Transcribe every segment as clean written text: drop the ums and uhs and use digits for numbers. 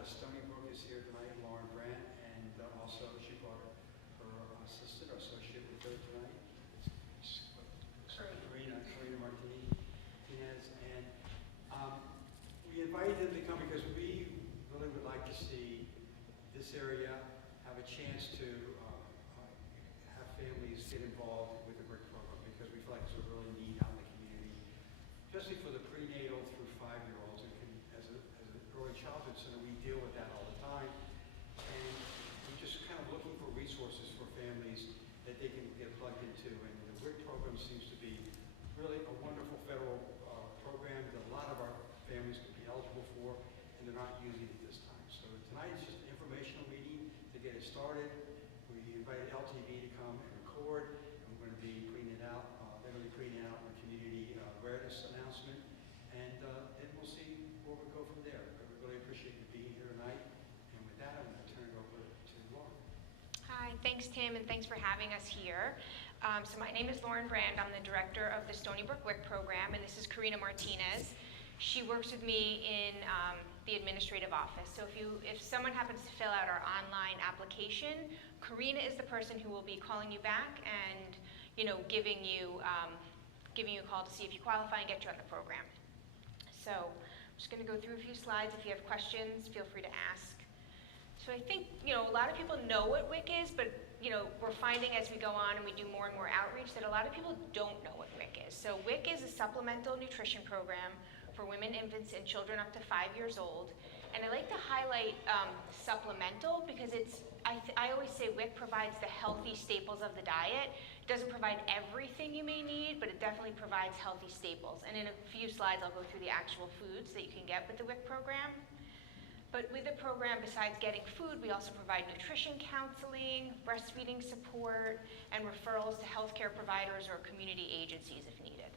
out of Stony Brook is here tonight, Lauren Brandt, and also she brought her assistant or associate with her tonight, Karina Martinez, and we invited them to come because we really would like to see this area have a chance to have families get involved with the WIC program, because we feel like it's a really need out in the community, especially for the prenatal through 5-year-olds. As an early childhood center, we deal with that all the time, and we're just kind of looking for resources for families that they can get plugged into. And the WIC program seems to be really a wonderful federal program that a lot of our families could be eligible for, and they're not using it this time. So tonight is just an informational meeting to get it started. We invited LTV to come and record, and we're going to be putting it out. They're going to be putting it out in the community awareness announcement, and then we'll see where we go from there. But we really appreciate you being here tonight, and with that, I'm going to turn it over to Lauren. Hi, thanks Tim, and thanks for having us here. So my name is Lauren Brand. I'm the director of the Stony Brook WIC program, and this is Karina Martinez. She works with me in the administrative office. So if someone happens to fill out our online application, Karina is the person who will be calling you back and giving you a call to see if you qualify and get you on the program. So I'm just going to go through a few slides. If you have questions, feel free to ask. So I think a lot of people know what WIC is, but we're finding as we go on and we do more and more outreach that a lot of people don't know what WIC is. So WIC is a supplemental nutrition program for women, infants, and children up to 5 years old. And I like to highlight supplemental because I always say WIC provides the healthy staples of the diet. It doesn't provide everything you may need, but it definitely provides healthy staples. And in a few slides, I'll go through the actual foods that you can get with the WIC program. But with the program, besides getting food, we also provide nutrition counseling, breastfeeding support, and referrals to healthcare providers or community agencies if needed.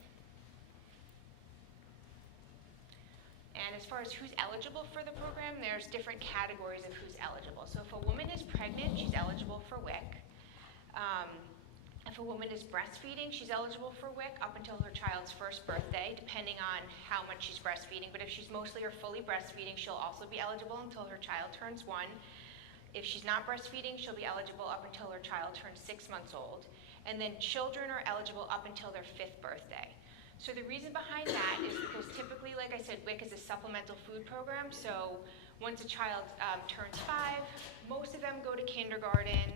And as far as who's eligible for the program, there's different categories of who's eligible. So if a woman is pregnant, she's eligible for WIC. If a woman is breastfeeding, she's eligible for WIC up until her child's first birthday, depending on how much she's breastfeeding. But if she's mostly or fully breastfeeding, she'll also be eligible until her child turns 1. If she's not breastfeeding, she'll be eligible up until her child turns 6 months old. And then children are eligible up until their 5th birthday. So the reason behind that is because typically, like I said, WIC is a supplemental food program. So once a child turns 5, most of them go to kindergarten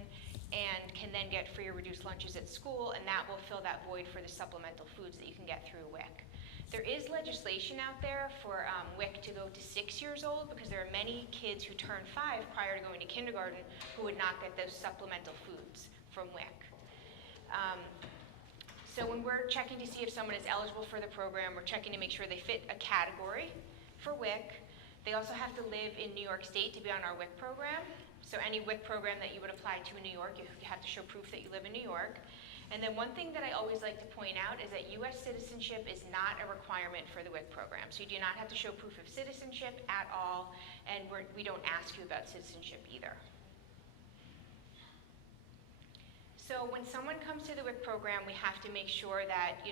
and can then get free or reduced lunches at school, and that will fill that void for the supplemental foods that you can get through WIC. There is legislation out there for WIC to go to 6 years old, because there are many kids who turn 5 prior to going to kindergarten who would not get those supplemental foods from WIC. So when we're checking to see if someone is eligible for the program, we're checking to make sure they fit a category for WIC. They also have to live in New York State to be on our WIC program. So any WIC program that you would apply to in New York, you have to show proof that you live in New York. And then one thing that I always like to point out is that U.S. citizenship is not a requirement for the WIC program. So you do not have to show proof of citizenship at all, and we don't ask you about citizenship either. So when someone comes to the WIC program, we have to make sure that,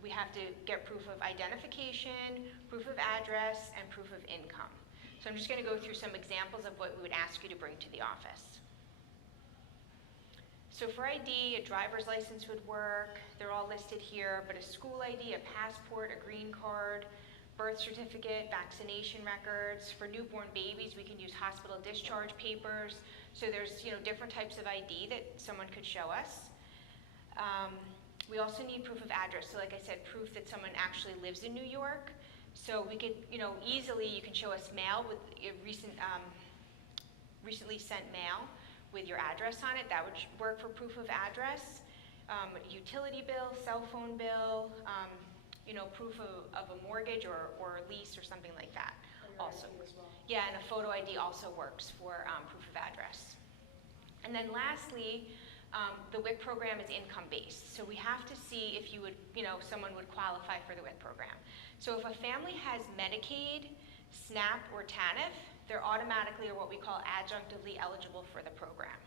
we have to get proof of identification, proof of address, and proof of income. So I'm just going to go through some examples of what we would ask you to bring to the office. So for ID, a driver's license would work. They're all listed here, but a school ID, a passport, a green card, birth certificate, vaccination records. For newborn babies, we can use hospital discharge papers. So there's different types of ID that someone could show us. We also need proof of address. So like I said, proof that someone actually lives in New York. So we could, easily you can show us mail with a recently sent mail with your address on it. That would work for proof of address. Utility bill, cell phone bill, proof of a mortgage or a lease or something like that. Also, ID as well. Yeah, and a photo ID also works for proof of address. And then lastly, the WIC program is income-based. So we have to see if someone would qualify for the WIC program. So if a family has Medicaid, SNAP, or TANF, they're automatically, or what we call adjunctively, eligible for the program.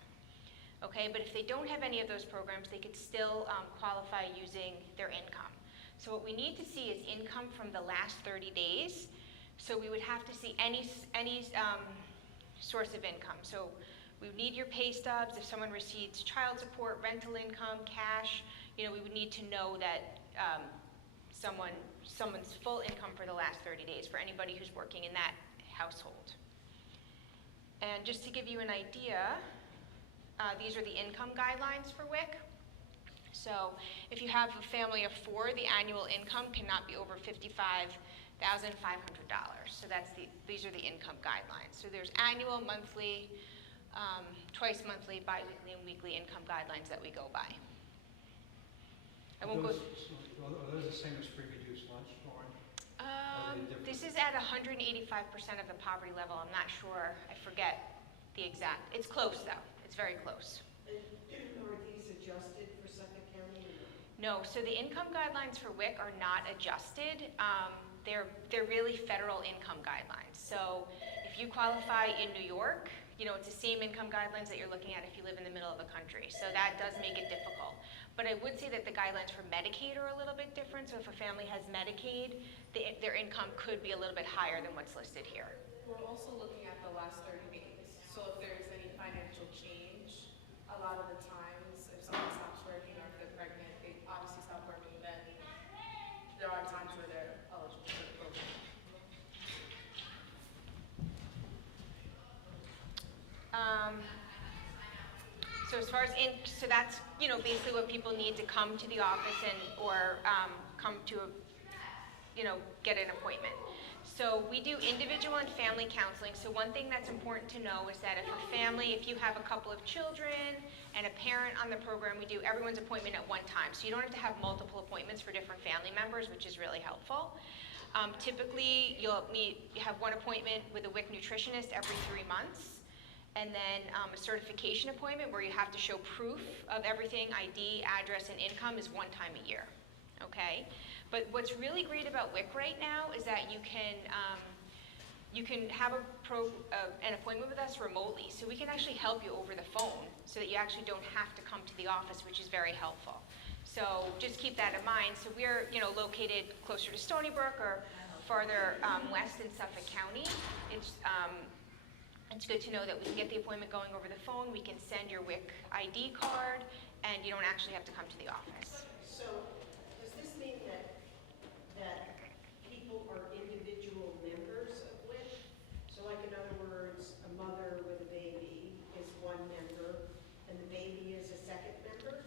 Okay, but if they don't have any of those programs, they could still qualify using their income. So what we need to see is income from the last 30 days. So we would have to see any source of income. So we would need your pay stubs. If someone receives child support, rental income, cash, we would need to know that someone's full income for the last 30 days for anybody who's working in that household. And just to give you an idea, these are the income guidelines for WIC. So if you have a family of 4, the annual income cannot be over $55,500. So these are the income guidelines. So there's annual, monthly, twice monthly, bi-weekly, and weekly income guidelines that we go by. I won't go. Are those the same as free reduced lunch, Lauren? This is at 185% of the poverty level. I'm not sure. I forget the exact. It's close though. It's very close. Are these adjusted for Suffolk County? No. So the income guidelines for WIC are not adjusted. They're really federal income guidelines. So if you qualify in New York, it's the same income guidelines that you're looking at if you live in the middle of the country. So that does make it difficult. But I would say that the guidelines for Medicaid are a little bit different. So if a family has Medicaid, their income could be a little bit higher than what's listed here. We're also looking at the last 30 days. So if there's any financial change, a lot of the times, if someone stops working or if they're pregnant, they obviously stop working, then there are times where they're eligible for the program. So as far as so that's basically what people need to come to the office or come to get an appointment. So we do individual and family counseling. So one thing that's important to know is that if you have a couple of children and a parent on the program, we do everyone's appointment at one time. So you don't have to have multiple appointments for different family members, which is really helpful. Typically, you have one appointment with a WIC nutritionist every 3 months. And then a certification appointment where you have to show proof of everything, ID, address, and income is 1 time a year, okay? But what's really great about WIC right now is that you can have an appointment with us remotely. So we can actually help you over the phone so that you actually don't have to come to the office, which is very helpful. So just keep that in mind. So we're located closer to Stony Brook or farther west in Suffolk County. It's good to know that we can get the appointment going over the phone. We can send your WIC ID card, and you don't actually have to come to the office. So does this mean that people are individual members of WIC? So like in other words, a mother with a baby is one member, and the baby is a second member?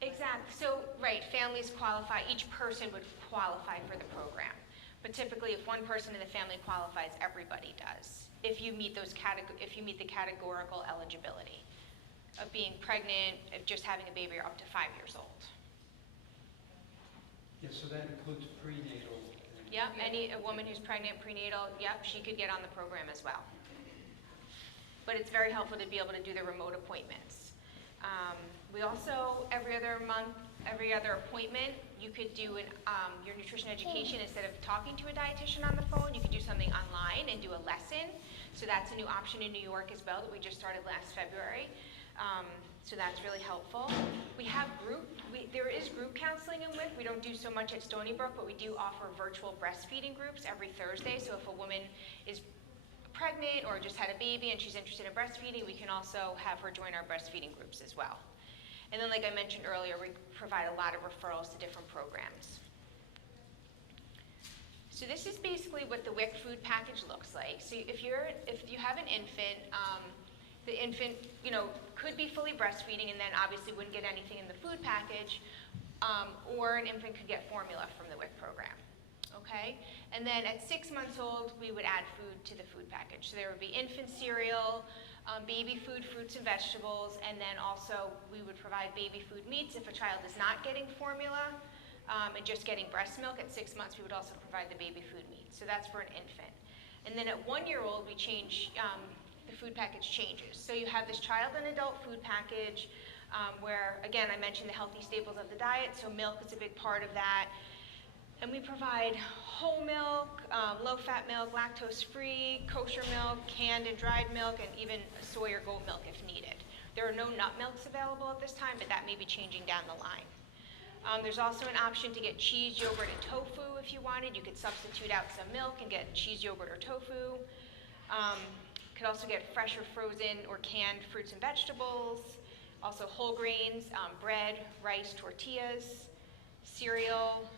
Exactly. So, right, families qualify. Each person would qualify for the program. But typically, if one person in the family qualifies, everybody does. If you meet the categorical eligibility of being pregnant, of just having a baby, or up to 5 years old. Yeah, so that includes prenatal. Yep, a woman who's pregnant, prenatal, yep, she could get on the program as well. But it's very helpful to be able to do the remote appointments. We also, every other appointment, you could do your nutrition education. Instead of talking to a dietitian on the phone, you could do something online and do a lesson. So that's a new option in New York as well that we just started last February. So that's really helpful. We have there is group counseling in WIC. We don't do so much at Stony Brook, but we do offer virtual breastfeeding groups every Thursday. So if a woman is pregnant or just had a baby and she's interested in breastfeeding, we can also have her join our breastfeeding groups as well. And then, like I mentioned earlier, we provide a lot of referrals to different programs. So this is basically what the WIC food package looks like. So if you have an infant, the infant, could be fully breastfeeding and then obviously wouldn't get anything in the food package, or an infant could get formula from the WIC program. Okay? And then at 6 months old, we would add food to the food package. So there would be infant cereal, baby food, fruits and vegetables, and then also we would provide baby food meats if a child is not getting formula and just getting breast milk. At 6 months, we would also provide the baby food meat. So that's for an infant. And then at 1 year old, we change, the food package changes. So you have this child and adult food package where, again, I mentioned the healthy staples of the diet, so milk is a big part of that. And we provide whole milk, low-fat milk, lactose-free, kosher milk, canned and dried milk, and even soy or goat milk if needed. There are no nut milks available at this time, but that may be changing down the line. There's also an option to get cheese, yogurt, and tofu if you wanted. You could substitute out some milk and get cheese, yogurt, or tofu. Could also get fresh or frozen or canned fruits and vegetables, also whole grains, bread, rice, tortillas, cereal,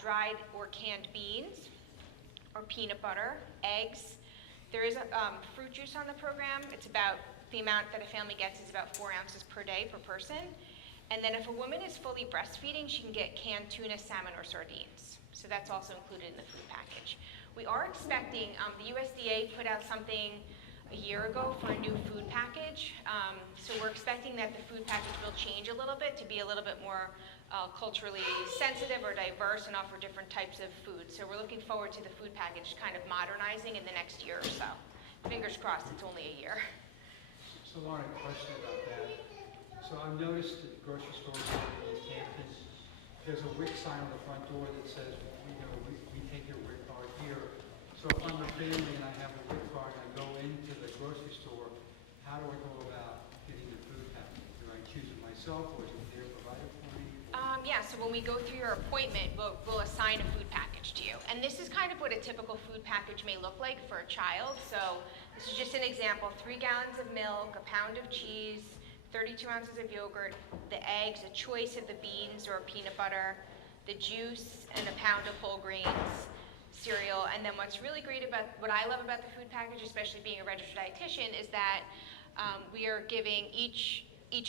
dried or canned beans, or peanut butter, eggs. There is fruit juice on the program. It's about, the amount that a family gets is about 4 ounces per day per person. And then if a woman is fully breastfeeding, she can get canned tuna, salmon, or sardines. So that's also included in the food package. We are expecting, the USDA put out something a year ago for a new food package. So we're expecting that the food package will change a little bit to be a little bit more culturally sensitive or diverse and offer different types of food. So we're looking forward to the food package kind of modernizing in the next year or so. Fingers crossed, it's only a year. So Lauren, a question about that. So I've noticed at grocery stores in Hampton, there's a WIC sign on the front door that says, we take your WIC card here. So if I'm a family and I have a WIC card and I go into the grocery store, how do I go about getting the food package? Do I choose it myself, or is it there provided for me? Yeah, so when we go through your appointment, we'll assign a food package to you. And this is kind of what a typical food package may look like for a child. So this is just an example: 3 gallons of milk, a pound of cheese, 32 ounces of yogurt, the eggs, a choice of the beans or peanut butter, the juice, and a pound of whole grains, cereal. And then what's really great about, what I love about the food package, especially being a registered dietitian, is that we are giving each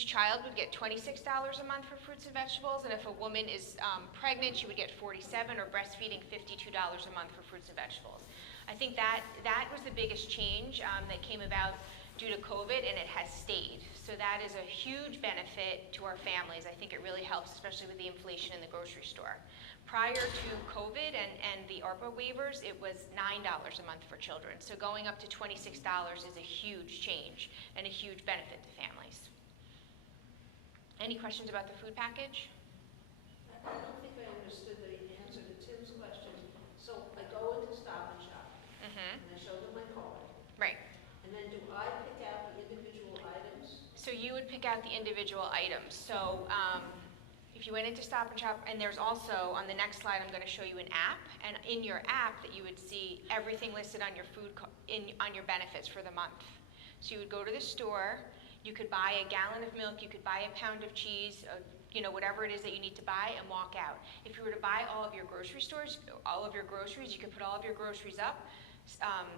child would get $26 a month for fruits and vegetables, and if a woman is pregnant, she would get $47, or breastfeeding $52 a month for fruits and vegetables. I think that was the biggest change that came about due to COVID, and it has stayed. So that is a huge benefit to our families. I think it really helps, especially with the inflation in the grocery store. Prior to COVID and the ARPA waivers, it was $9 a month for children. So going up to $26 is a huge change and a huge benefit to families. Any questions about the food package? I don't think I understood the answer to Tim's question. So I go into Stop and Shop, Mm-hmm. and I show them my card, Right. and then do I pick out the individual items? So you would pick out the individual items. So if you went into Stop and Shop, and there's also, on the next slide, I'm going to show you an app. And in your app, that you would see everything listed on your on your benefits for the month. So you would go to the store. You could buy a gallon of milk, you could buy a pound of cheese, whatever it is that you need to buy, and walk out. If you were to buy all of your groceries, you could put all of your groceries up,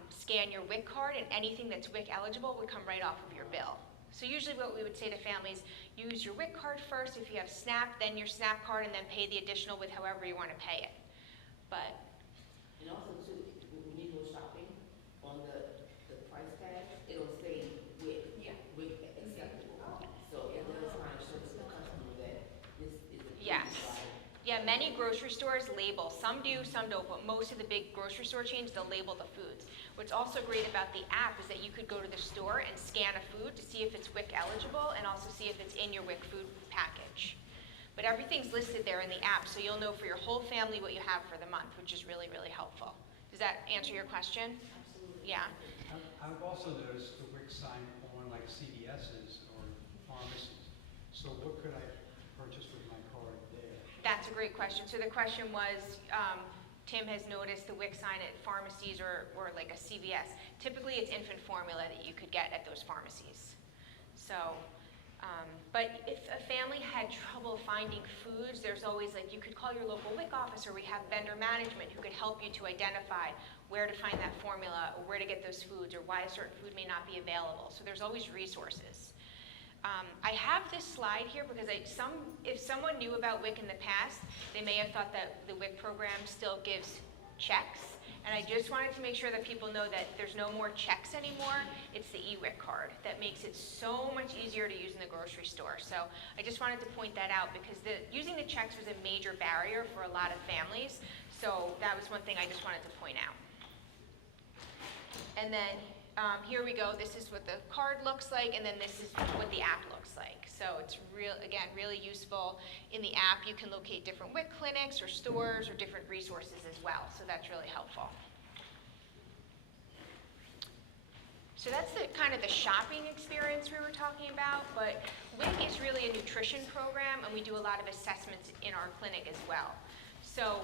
scan your WIC card, and anything that's WIC eligible would come right off of your bill. So usually what we would say to families, use your WIC card first. If you have SNAP, then your SNAP card, and then pay the additional with however you want to pay it. But And also too, when you go shopping, on the price tag, it'll say with acceptable. So it does kind of show the customer that this is a. yes. Yeah, many grocery stores label. Some do, some don't, but most of the big grocery store chains, they'll label the foods. What's also great about the app is that you could go to the store and scan a food to see if it's WIC eligible, and also see if it's in your WIC food package. But everything's listed there in the app, so you'll know for your whole family what you have for the month, which is really, really helpful. Does that answer your question? Absolutely. Yeah. I've also noticed the WIC sign on like CVS's or pharmacies. So what could I purchase with my card there? That's a great question. So the question was, Tim has noticed the WIC sign at pharmacies or like a CVS. Typically, it's infant formula that you could get at those pharmacies. So, but if a family had trouble finding foods, there's always, like, you could call your local WIC office, or we have vendor management who could help you to identify where to find that formula, or where to get those foods, or why a certain food may not be available. So there's always resources. I have this slide here because if someone knew about WIC in the past, they may have thought that the WIC program still gives checks. And I just wanted to make sure that people know that there's no more checks anymore. It's the e-WIC card that makes it so much easier to use in the grocery store. So I just wanted to point that out because using the checks was a major barrier for a lot of families. So that was one thing I just wanted to point out. And then here we go. This is what the card looks like, and then this is what the app looks like. So it's really useful. In the app, you can locate different WIC clinics or stores or different resources as well. So that's really helpful. So that's the kind of the shopping experience we were talking about. But WIC is really a nutrition program, and we do a lot of assessments in our clinic as well. So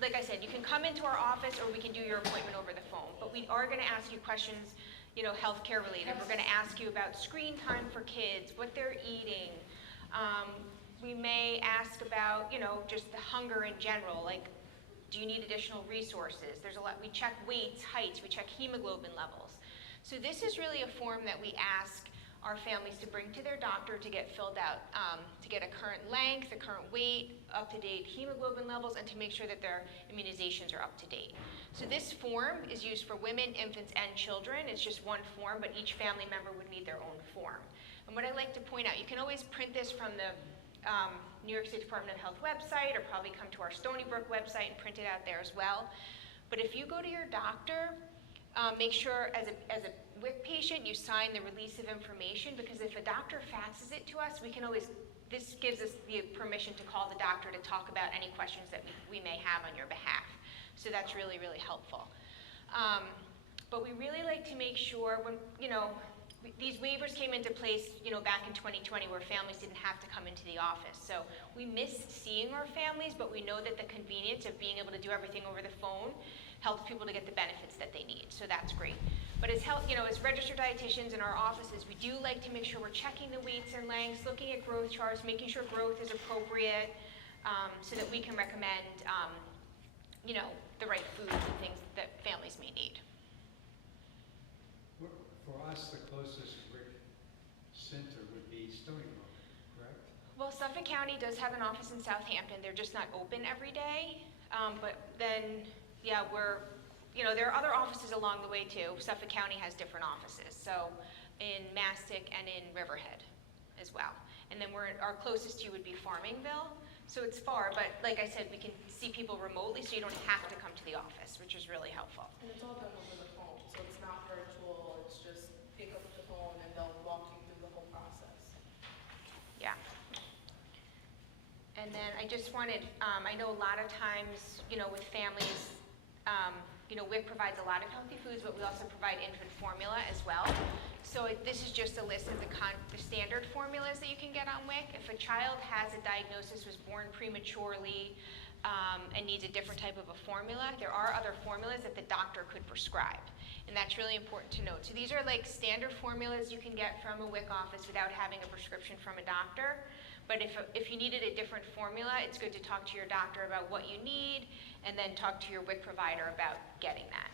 like I said, you can come into our office or we can do your appointment over the phone. But we are gonna ask you questions, healthcare related. We're gonna ask you about screen time for kids, what they're eating. We may ask about, just the hunger in general, like, do you need additional resources? There's a lot, we check weights, heights, we check hemoglobin levels. So this is really a form that we ask our families to bring to their doctor to get filled out, to get a current length, a current weight, up-to-date hemoglobin levels, and to make sure that their immunizations are up to date. So this form is used for women, infants, and children. It's just one form, but each family member would need their own form. And what I like to point out, you can always print this from the New York State Department of Health website, or probably come to our Stony Brook website and print it out there as well. But if you go to your doctor, make sure as a WIC patient you sign the release of information, because if a doctor faxes it to us, we can always, this gives us the permission to call the doctor to talk about any questions that we may have on your behalf. So that's really, really helpful. But we really like to make sure when, these waivers came into place, back in 2020 where families didn't have to come into the office. So we missed seeing our families, but we know that the convenience of being able to do everything over the phone helps people to get the benefits that they need. So that's great. But as as registered dietitians in our offices, we do like to make sure we're checking the weights and lengths, looking at growth charts, making sure growth is appropriate, so that we can recommend, the right foods and things that families may need. For us, the closest WIC center would be Stony Brook, correct? Well, Suffolk County does have an office in Southampton. They're just not open every day. But then, yeah, there are other offices along the way too. Suffolk County has different offices. So in Mastic and in Riverhead as well. And then our closest to you would be Farmingville. So it's far, but like I said, we can see people remotely, so you don't have to come to the office, which is really helpful. And it's all done over the phone, so it's not virtual, it's just pick up the phone and they'll walk you through the whole process. Yeah. And then I just wanted, I know a lot of times, with families, WIC provides a lot of healthy foods, but we also provide infant formula as well. So this is just a list of the standard formulas that you can get on WIC. If a child has a diagnosis, was born prematurely, and needs a different type of a formula, there are other formulas that the doctor could prescribe. And that's really important to note. So these are like standard formulas you can get from a WIC office without having a prescription from a doctor. But if you needed a different formula, it's good to talk to your doctor about what you need, and then talk to your WIC provider about getting that.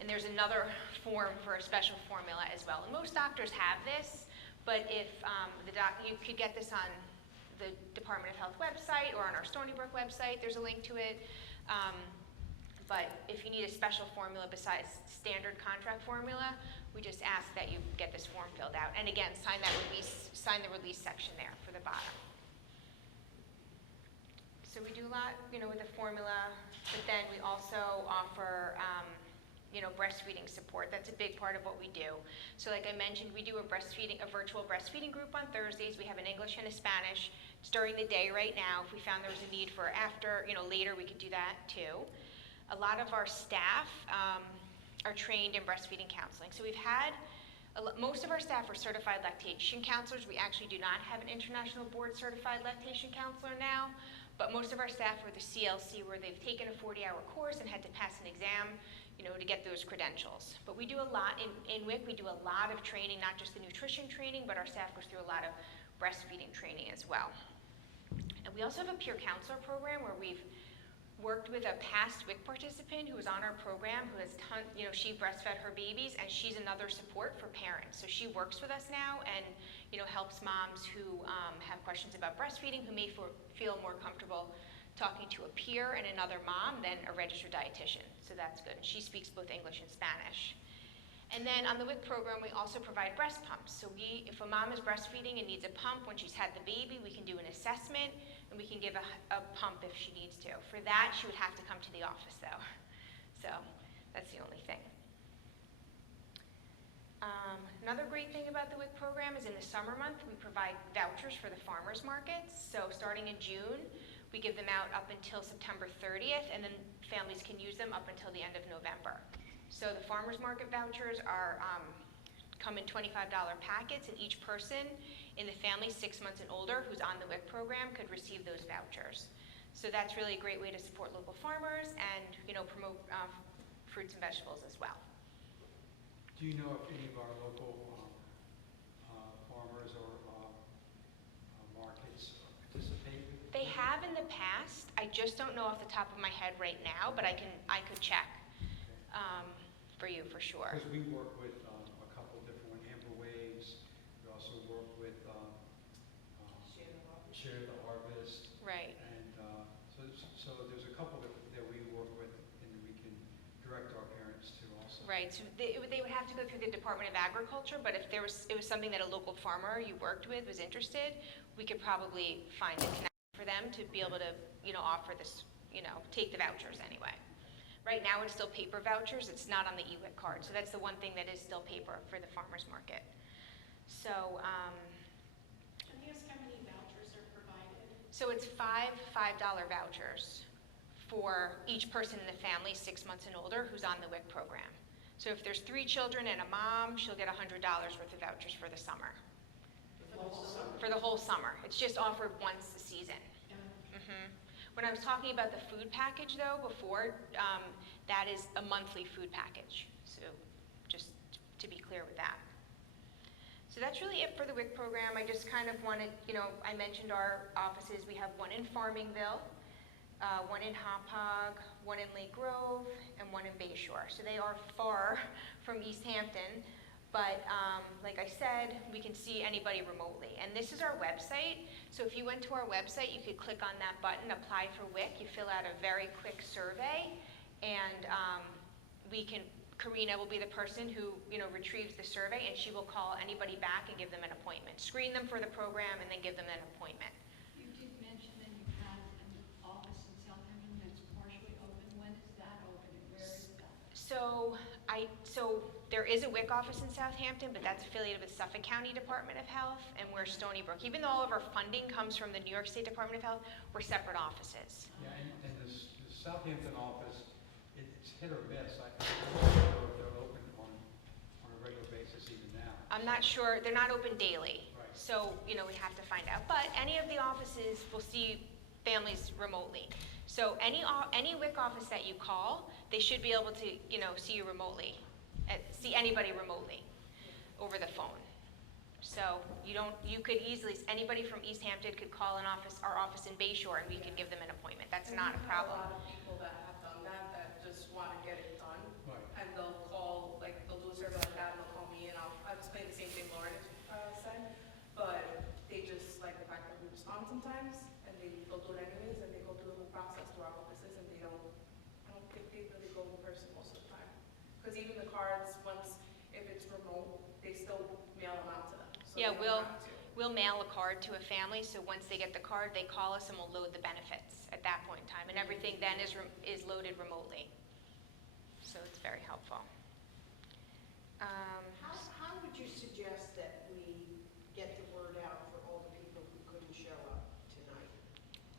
And there's another form for a special formula as well. And most doctors have this, but if you could get this on the Department of Health website or on our Stony Brook website, there's a link to it. But if you need a special formula besides standard contract formula, we just ask that you get this form filled out. And again, sign the release section there for the bottom. So we do a lot, with the formula, but then we also offer, breastfeeding support. That's a big part of what we do. So like I mentioned, we do a virtual breastfeeding group on Thursdays. We have an English and a Spanish. It's during the day right now. If we found there was a need for after, later, we could do that too. A lot of our staff are trained in breastfeeding counseling. So we've had, most of our staff are certified lactation counselors. We actually do not have an international board certified lactation counselor now, but most of our staff are the CLC, where they've taken a 40-hour course and had to pass an exam, to get those credentials. But we do a lot, in WIC, we do a lot of training, not just the nutrition training, but our staff goes through a lot of breastfeeding training as well. And we also have a peer counselor program where we've worked with a past WIC participant who was on our program, who has she breastfed her babies, and she's another support for parents. So she works with us now and helps moms who have questions about breastfeeding, who may feel more comfortable talking to a peer and another mom than a registered dietitian. So that's good. She speaks both English and Spanish. And then on the WIC program, we also provide breast pumps. So if a mom is breastfeeding and needs a pump when she's had the baby, we can do an assessment, and we can give a pump if she needs to. For that, she would have to come to the office though. So that's the only thing. Another great thing about the WIC program is in the summer month, we provide vouchers for the farmers markets. So starting in June, we give them out up until September 30th, and then families can use them up until the end of November. So the farmers market vouchers come in $25 packets, and each person in the family 6 months and older who's on the WIC program could receive those vouchers. So that's really a great way to support local farmers and, promote fruits and vegetables as well. Do you know if any of our local farmers or markets participate? They have in the past. I just don't know off the top of my head right now, but I could check for you for sure. Because we work with a couple different ones, Amber Waves. We also work with Share the Harvest. Right. And so there's a couple that we work with and we can direct our parents to also. Right. So they would have to go through the Department of Agriculture, but if it was something that a local farmer you worked with was interested, we could probably find a connection for them to be able to, offer this, take the vouchers anyway. Right now it's still paper vouchers. It's not on the EWIC card. So that's the one thing that is still paper for the farmer's market. So, Can you ask how many vouchers are provided? so it's $5 vouchers for each person in the family 6 months and older who's on the WIC program. So if there's 3 children and a mom, she'll get $100 worth of vouchers for the summer. For the whole summer. It's just offered once a season. When I was talking about the food package though before, that is a monthly food package. So just to be clear with that. So that's really it for the WIC program. I just kind of wanted, I mentioned our offices. We have one in Farmingville, one in Hauppauge, one in Lake Grove, and one in Bayshore. So they are far from East Hampton, but like I said, we can see anybody remotely. And this is our website. So if you went to our website, you could click on that button, apply for WIC. You fill out a very quick survey, and Karina will be the person who retrieves the survey, and she will call anybody back and give them an appointment. Screen them for the program, and then give them an appointment. You did mention that you had an office in Southampton that's partially open. When is that open and where is that? So there is a WIC office in Southampton, but that's affiliated with Suffolk County Department of Health, and we're Stony Brook. Even though all of our funding comes from the New York State Department of Health, we're separate offices. Yeah, and the Southampton office, it's hit or miss. I don't know if they're open on a regular basis even now. I'm not sure, they're not open daily. Right. So, we have to find out. But any of the offices will see families remotely. So any WIC office that you call, they should be able to, see you remotely, see anybody remotely over the phone. So you could easily, anybody from East Hampton could call our office in Bayshore, and we could give them an appointment. That's not a problem. A lot of people that have done that just want to get it done. Right. And they'll call, they'll do a survey like that, and they'll call me, and I'll explain the same thing Lauren said. But they just like the fact that we respond sometimes, and they'll do it anyways, and they go through the whole process through our offices, and I don't think they really go in person most of the time. Because even the cards, if it's remote, they still mail them out to them. So Yeah, they don't have to. we'll mail a card to a family, so once they get the card, they call us and we'll load the benefits at that point in time. And everything then is loaded remotely. So it's very helpful. How would you suggest that we get the word out for all the people who couldn't show up tonight?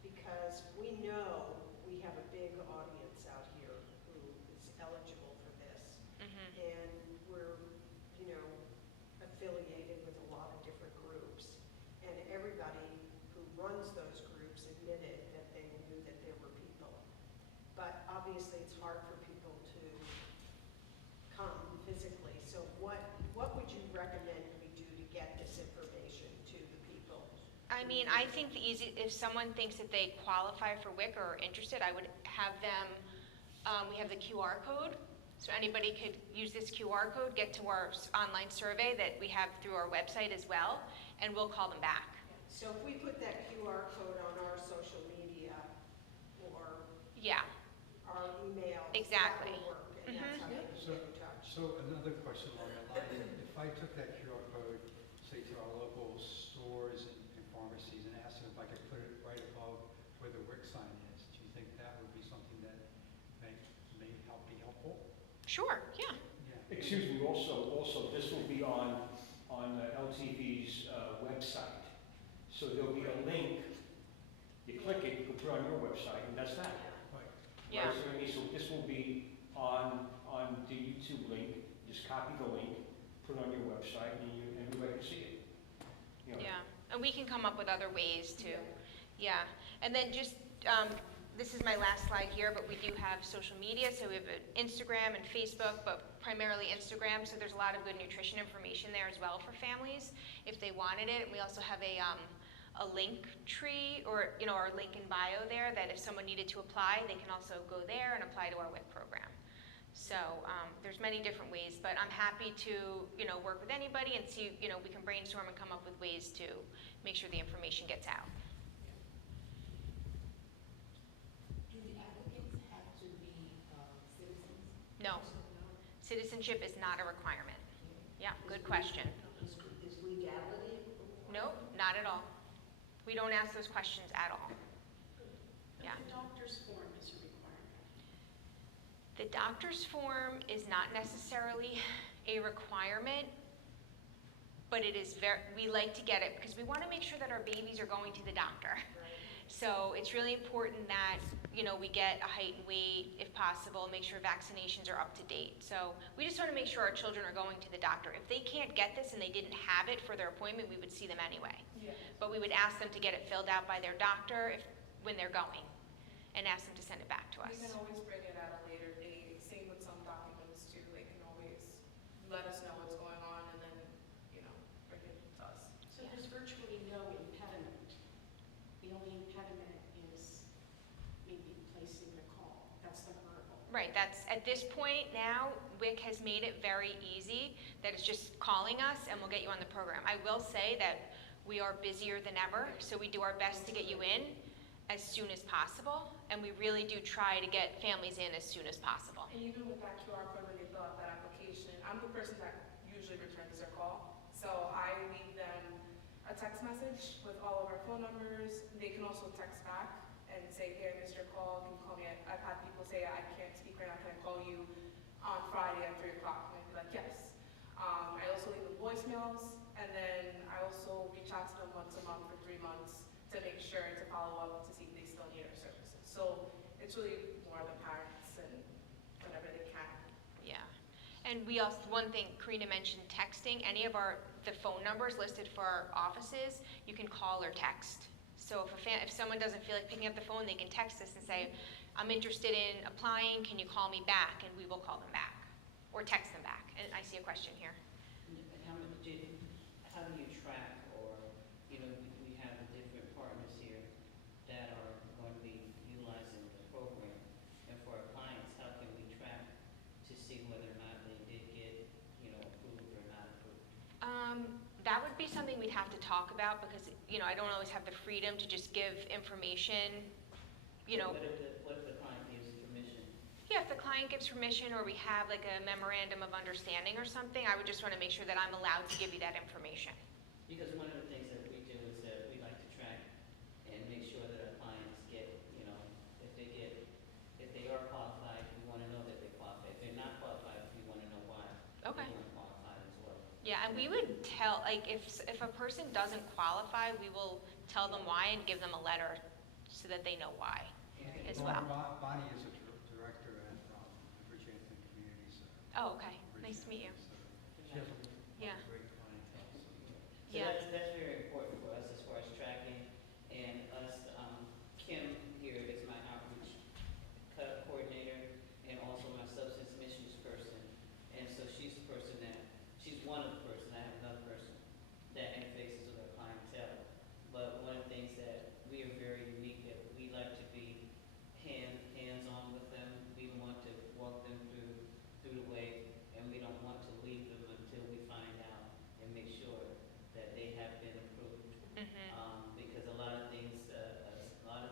Because we know we have a big audience out here who is eligible for this. And we're, affiliated with a lot of different groups. And everybody who runs those groups admitted that they knew that there were people. But obviously it's hard for people to come physically. So what would you recommend we do to get this information to the people? I mean, I think if someone thinks that they qualify for WIC or are interested, I would have them, we have the QR code. So anybody could use this QR code, get to our online survey that we have through our website as well, and we'll call them back. So if we put that QR code on our social media or Yeah, our email, exactly. that will work, and that's how they can get in touch. So another question along that line, if I took that QR code, say to our local stores and pharmacies and asked them if I could put it right above where the WIC sign is, do you think that would be something that may be helpful? Sure, yeah. Yeah. Excuse me, also, this will be on LTV's website. So there'll be a link, you click it, you can put it on your website, and that's that. Right. Yeah. Right, so this will be on the YouTube link, just copy the link, put it on your website, and everybody can see it. You know. Yeah, and we can come up with other ways too. Yeah, and then just this is my last slide here, but we do have social media, so we have Instagram and Facebook, but primarily Instagram, so there's a lot of good nutrition information there as well for families if they wanted it. We also have a link tree, or our link in bio there, that if someone needed to apply, they can also go there and apply to our WIC program. So there's many different ways, but I'm happy to work with anybody and see we can brainstorm and come up with ways to make sure the information gets out. Do the applicants have to be citizens? No, citizenship is not a requirement. Yeah, good question. Is legality? Nope, not at all. We don't ask those questions at all. Yeah. The doctor's form is a requirement. The doctor's form is not necessarily a requirement, but it is we like to get it because we want to make sure that our babies are going to the doctor. So it's really important that we get a height and weight if possible, make sure vaccinations are up to date. So we just want to make sure our children are going to the doctor. If they can't get this and they didn't have it for their appointment, we would see them anyway. Yeah. But we would ask them to get it filled out by their doctor when they're going, and ask them to send it back to us. We can always bring it at a later date. Same with some documents too. They can always let us know what's going on and then, bring it to us. So there's virtually no impediment. The only impediment is maybe placing the call. That's the hurdle. Right, that's, at this point now, WIC has made it very easy, that it's just calling us and we'll get you on the program. I will say that we are busier than ever, so we do our best to get you in as soon as possible, and we really do try to get families in as soon as possible. And even with that QR code, when they fill out that application, I'm the person that usually returns their call. So I leave them a text message with all of our phone numbers. They can also text back and say, "Here, I missed your call. Can you call me?" I've had people say, "I can't speak right now. Can I call you on Friday at 3 o'clock?" And I'd be like, "Yes." I also leave them voicemails, and then I also reach out to them once a month for 3 months to make sure to follow up to see if they still need our services. So it's really more the parents and whenever they can. Yeah, and we also, one thing, Karina mentioned texting. Any of the phone numbers listed for our offices, you can call or text. So if someone doesn't feel like picking up the phone, they can text us and say, "I'm interested in applying, can you call me back?" And we will call them back, or text them back. And I see a question here. And how do you track, or, we have the different partners here that are going to be utilizing the program, and for our clients, how can we track to see whether or not they did get, approved or not approved? That would be something we'd have to talk about because, I don't always have the freedom to just give information, What if the client gives permission? Yeah, if the client gives permission or we have like a memorandum of understanding or something, I would just want to make sure that I'm allowed to give you that information. Because one of the things that we do is that we like to track and make sure that our clients get, if they are qualified, we want to know that they're qualified. If they're not qualified, we want to know why Okay. they weren't qualified as well. Yeah, and we would tell, if a person doesn't qualify, we will tell them why and give them a letter so that they know why as well. Bonnie is a director at Bridgehampton Community Center. Oh, okay. Nice to meet you. She has a Yeah. great clientele. So. So Yeah. that's very important for us as far as tracking, and us, Kim here is my outreach coordinator and also my substance misuse person. And so she's the person she's one of the person, I have another person that interfaces with our clientele. But one of the things that we are very unique that we like to be hands-on with them. We want to walk them through the way, and we don't want to leave them until we find out and make sure that they have been approved. Because a lot of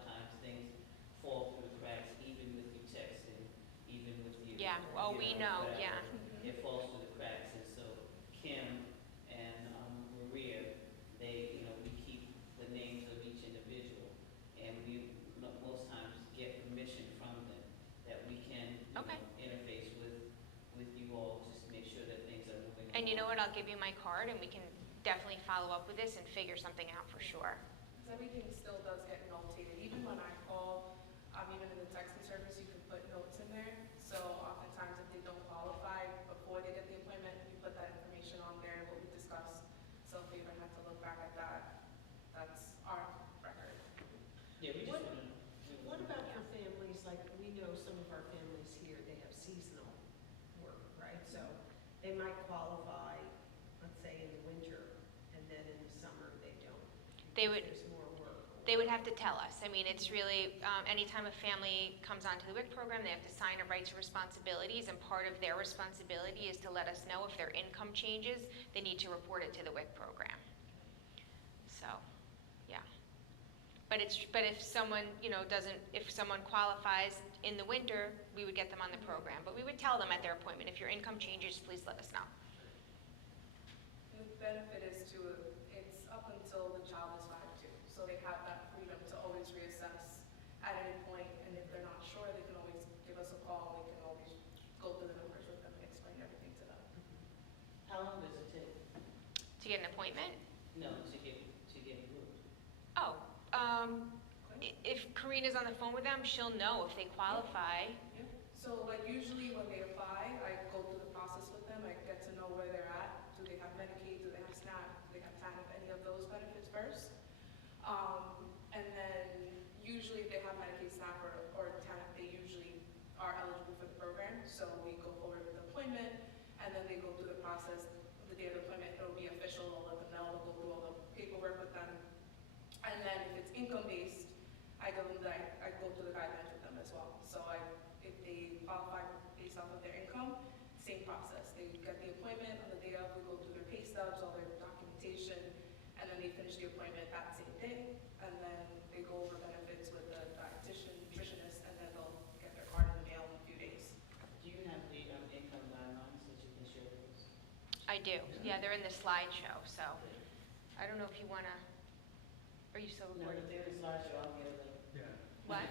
times things fall through the cracks, even with you texting, even with you. Yeah, well, we know, whatever. yeah. It falls through the cracks, and so Kim and Maria, we keep the names of each individual, and we most times get permission from them that we can Okay. interface with you all, just to make sure that things are moving. And you know along. what? I'll give you my card and we can definitely follow up with this and figure something out for sure. Because everything still does get notated. Even when I call, even in the texting service, you can put notes in there. So oftentimes if they don't qualify before they get the appointment, we put that information on there, what we discussed. So if they ever have to look back at that, that's our record. Yeah, we just What- want to. They would, There's more work. they would have to tell us. I mean, it's really, anytime a family comes onto the WIC program, they have to sign a rights and responsibilities, and part of their responsibility is to let us know if their income changes, they need to report it to the WIC program. So, yeah. But if someone, if someone qualifies in the winter, we would get them on the program. But we would tell them at their appointment, if your income changes, please let us know. The benefit is it's up until the child is 5 too. So they have that freedom to always reassess at any point, and if they're not sure, they can always give us a call. We can always go through the numbers with them and explain everything to them. How long does it take? To get an appointment? No, to get approved. Oh, if Karina's on the phone with them, she'll know if they qualify. Yeah. So like usually when they apply, I go through the process with them. I get to know where they're at. Do they have Medicaid? Do they have SNAP? Do they have TANF? Any of those benefits first. And then usually if they have Medicaid, SNAP, or TANF, they usually are eligible for the program. So we go forward with the appointment, and then they go through the process. The day of the appointment, it'll be official. I'll let them know. I'll go through all the paperwork with them. And then if it's income-based, I go through the guidelines with them as well. So if they qualify based off of their income, same process. They get the appointment on the day of, we go through their pay stubs, all their documentation, and then they finish the appointment that same day. And then they go over benefits with the dietitian, nutritionist, and then they'll get their card in the mail in a few days. Do you have the income guidelines that you can share with us? I do. Yeah, they're in the slideshow, so I don't know if you want to, are you still No, recording? if there is slideshow, I'll get it. Yeah. What?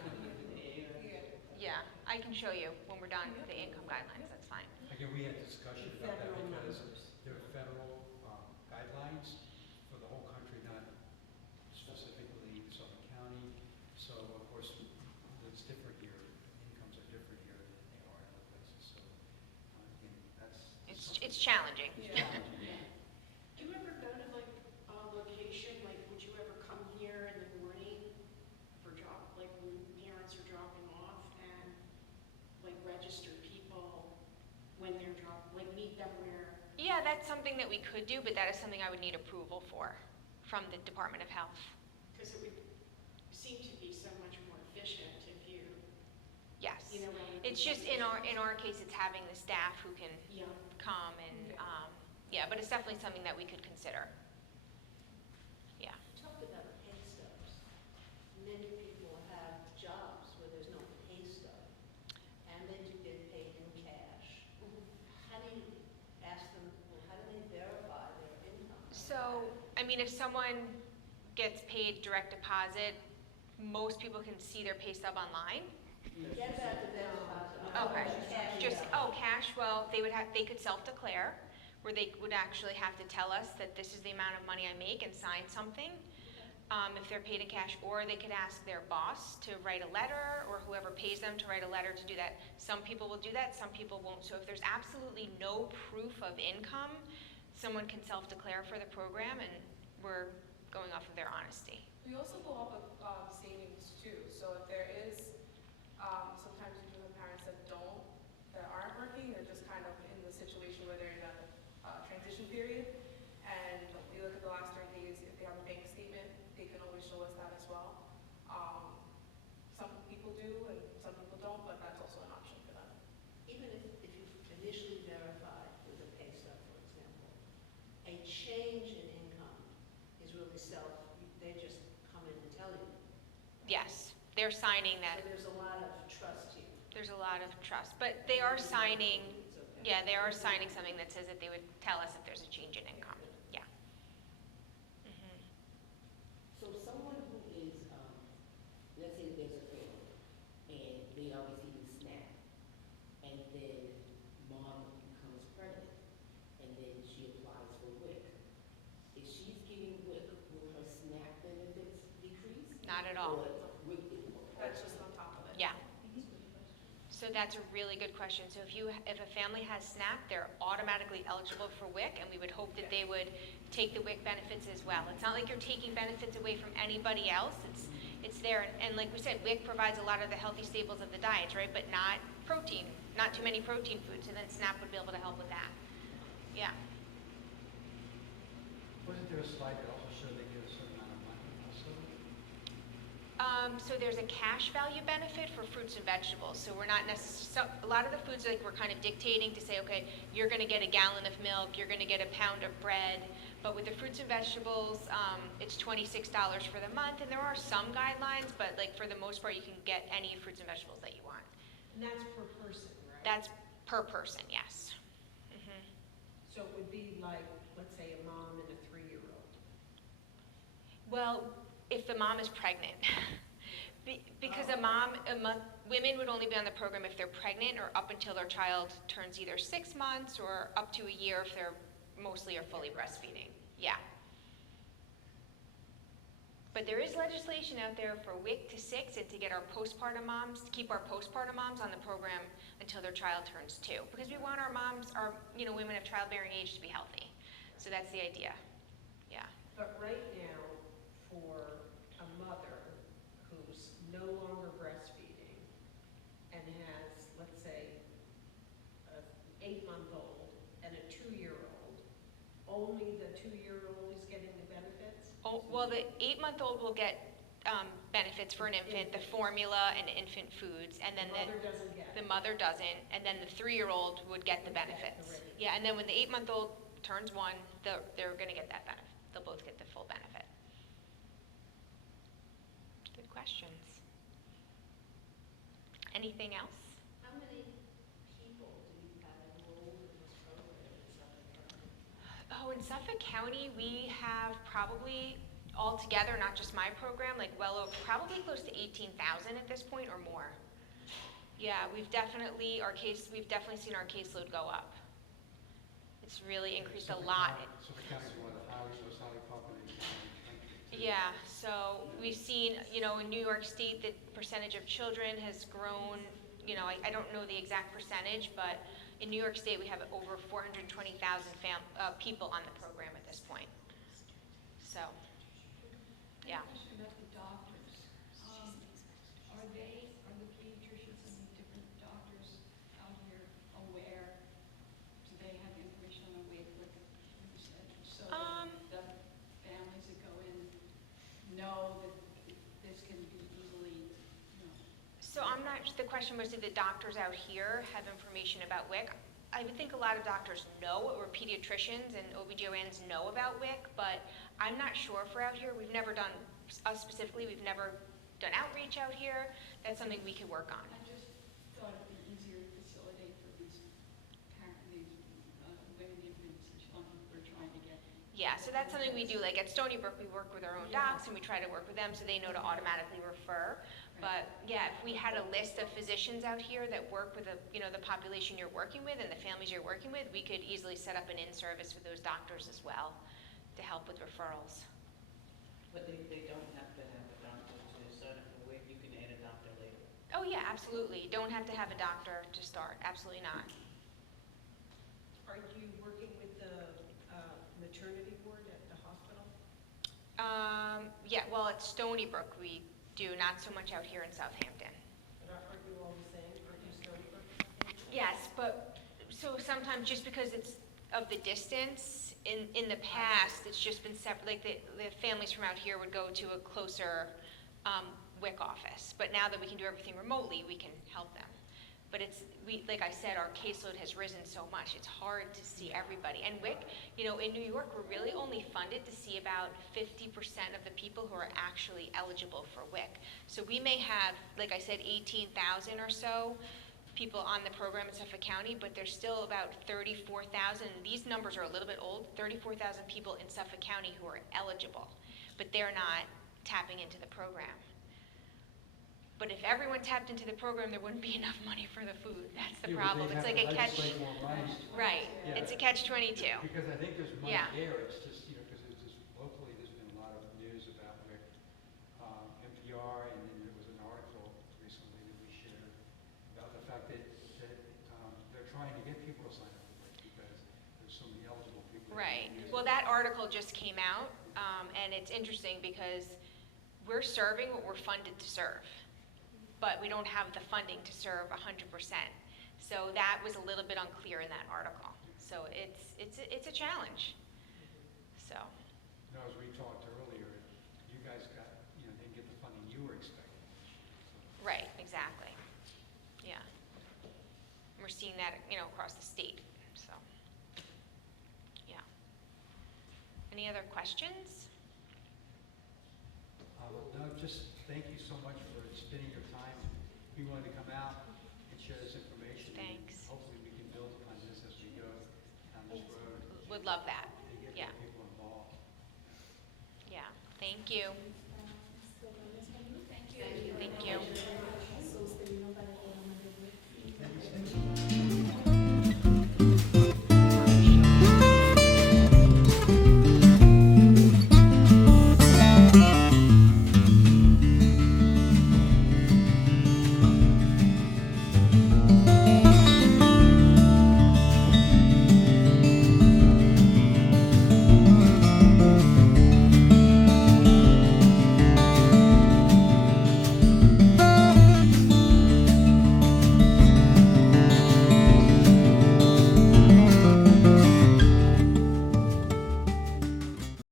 Yeah. Yeah, I can show you when we're done with the income guidelines, that's fine. Again, we had discussion about that Federal because numbers. there are federal guidelines for the whole country, not specifically Suffolk County. So of course, it's different here. Incomes are different here than they are in other places. So again, that's It's challenging. Yeah. Do you ever go to like a location, like would you ever come here in the morning for job, like when parents are dropping off and like register people when they're like meet them where? Yeah, that's something that we could do, but that is something I would need approval for from the Department of Health. Because it would seem to be so much more efficient if you, Yes. you know. rather than It's just in our case, it's having the staff who can Yeah. come and, yeah, but it's definitely something that we could consider. Yeah. Talk about pay stubs. Many people have jobs where there's no pay stub, and they do get paid in cash. How do you ask them, well, how do they verify their income? So, I mean, if someone gets paid direct deposit, most people can see their pay stub online. Forget about the verify. Okay. Cash. Cash, well, they could self-declare, where they would actually have to tell us that this is the amount of money I make and sign something, if they're paid in cash, or they could ask their boss to write a letter, or whoever pays them to write a letter to do that. Some people will do that, some people won't. So if there's absolutely no proof of income, someone can self-declare for the program, and we're going off of their honesty. We also go off of savings too. So if there is, sometimes we do have parents that aren't working, they're just kind of in the situation where they're in a transition period. And we look at the last 30 days, if they have a bank statement, they can always show us that as well. Some people do and some people don't, but that's also an option for them. Even if you initially verify with a pay stub, for example, a change in income is really they just come in and tell you. Yes, they're signing that. So there's a lot of trust here. There's a lot of trust, but they are signing, It's okay. yeah, they are signing something that says that they would tell us if there's a change in income, yeah. Mhm. So someone who is, let's say there's a family, and they are receiving SNAP, and then mom becomes pregnant, and then she applies for WIC. If she's getting WIC, will her SNAP benefits decrease? Not at all. Or WIC is That's just on top of it. Yeah. So that's a really good question. So if a family has SNAP, they're automatically eligible for WIC, and we would hope that they would take the WIC benefits as well. It's not like you're taking benefits away from anybody else. It's there, and like we said, WIC provides a lot of the healthy staples of the diet, right? But not protein, not too many protein foods, and then SNAP would be able to help with that. Yeah. Wasn't there a slide that also showed they get a certain amount of money? So there's a cash value benefit for fruits and vegetables. So we're not necessarily, a lot of the foods, like, we're kind of dictating to say, okay, you're gonna get a gallon of milk, you're gonna get a pound of bread. But with the fruits and vegetables, it's $26 for the month, and there are some guidelines, but like for the most part, you can get any fruits and vegetables that you want. And that's per person, right? That's per person, yes. Mhm. So it would be like, let's say, a mom and a 3-year-old. Well, if the mom is pregnant, because women would only be on the program if they're pregnant or up until their child turns either 6 months or up to a year if they're mostly or fully breastfeeding. Yeah. But there is legislation out there for WIC to 6 and to get our postpartum moms, to keep our postpartum moms on the program until their child turns 2, because we want our moms, women of childbearing age to be healthy. So that's the idea. Yeah. But right now, for a mother who's no longer breastfeeding and has, let's say, an 8-month-old and a 2-year-old, only the 2-year-old is getting the benefits? Oh, well, the 8-month-old will get benefits for an infant, the formula and infant foods, and then The mother doesn't get the it. mother doesn't, and then the 3-year-old would get the Would get the benefits. rate. Yeah, and then when the 8-month-old turns 1, they're gonna get that benefit. They'll both get the full benefit. Good questions. Anything else? How many people do you have enrolled in this program in Suffolk County? Oh, in Suffolk County, we have probably altogether, not just my program, like probably close to 18,000 at this point or more. Yeah, we've definitely seen our caseload go up. It's really increased a lot. Suffolk County is one of the most highly populated counties in the country. Yeah, so we've seen, in New York State, the percentage of children has grown, I don't know the exact percentage, but in New York State, we have over 420,000 people on the program at this point. So, yeah. Question about the doctors. Are the pediatricians and the different doctors out here aware? Do they have information on the WIC, like you said, so that the families that go in know that this can be easily, So the question was, do the doctors out here have information about WIC? I would think a lot of doctors know, or pediatricians and OBGYNs know about WIC, but I'm not sure if we're out here. We've never done, us specifically, we've never done outreach out here. That's something we could work on. I just thought it'd be easier to facilitate for these women, infants, and children we're trying to get. Yeah, so that's something we do. Like at Stony Brook, we work with our own docs, and we try to work with them so they know to automatically refer. But yeah, if we had a list of physicians out here that work with the population you're working with and the families you're working with, we could easily set up an in-service with those doctors as well to help with referrals. But they don't have to have a doctor to sign up for WIC, you can add a doctor later. Oh yeah, absolutely. Don't have to have a doctor to start. Absolutely not. Are you working with the maternity ward at the hospital? Yeah, well, at Stony Brook we do, not so much out here in Southampton. But aren't you all the same? Aren't you Stony Brook? Yes, but so sometimes just because it's of the distance, in the past, it's just been separate, like the families from out here would go to a closer WIC office. But now that we can do everything remotely, we can help them. But like I said, our caseload has risen so much, it's hard to see everybody. And WIC, in New York, we're really only funded to see about 50% of the people who are actually eligible for WIC. So we may have, like I said, 18,000 or so people on the program in Suffolk County, but there's still about 34,000, these numbers are a little bit old, 34,000 people in Suffolk County who are eligible, but they're not tapping into the program. But if everyone tapped into the program, there wouldn't be enough money for the food. That's the problem. It's like a catch, right, Yeah. it's a catch-22. Because I think there's money Yeah. there, it's just, because locally, there's been a lot of news about WIC, NPR, and then there was an article recently that we shared about the fact that they're trying to get people to sign up for WIC because there's so many eligible people. that Right. use it. Well, that article just came out, and it's interesting because we're serving what we're funded to serve, but we don't have the funding to serve 100%. So that was a little bit unclear in that article. So it's a challenge. So. As we talked earlier, you guys didn't get the funding you were expecting. exactly. Yeah. We're seeing that, across the state, so, yeah. Any other questions? No, just thank you so much for spending your time, being willing to come out and share this information. Thanks. Hopefully we can build upon this as we go down this road Would love that. and get Yeah. more people involved. Yeah, thank you.